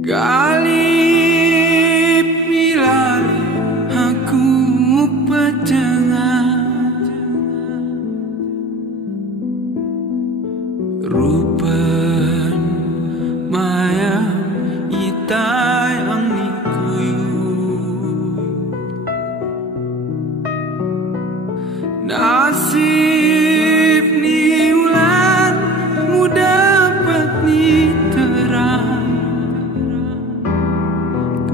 Gali pilali aku pacangan rupan maya itai ang nikuyu nasib ni ulan mu dapat ni terang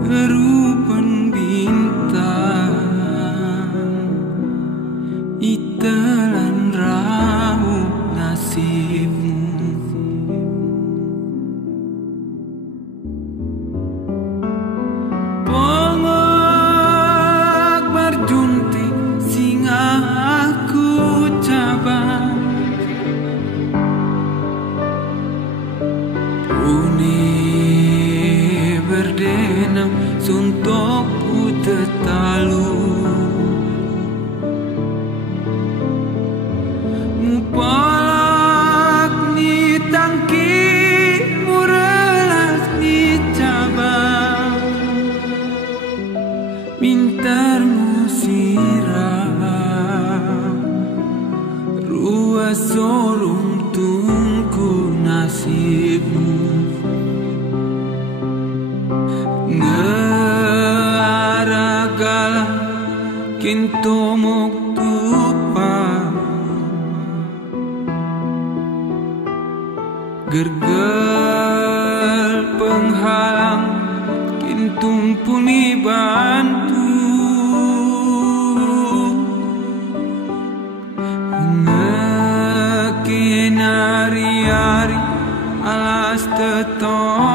kerupan bintang itelan rauh nasibmu pongok berjunting singa aku cabang uni berdenam suntukku tetalu mupalak ni tangki murelas ni cabang mintarmu sirah ruas solung tungku nasibmu ngearagala kinto moktupa gergel penghalang kintung puni bantu ngekinari-ari alas teton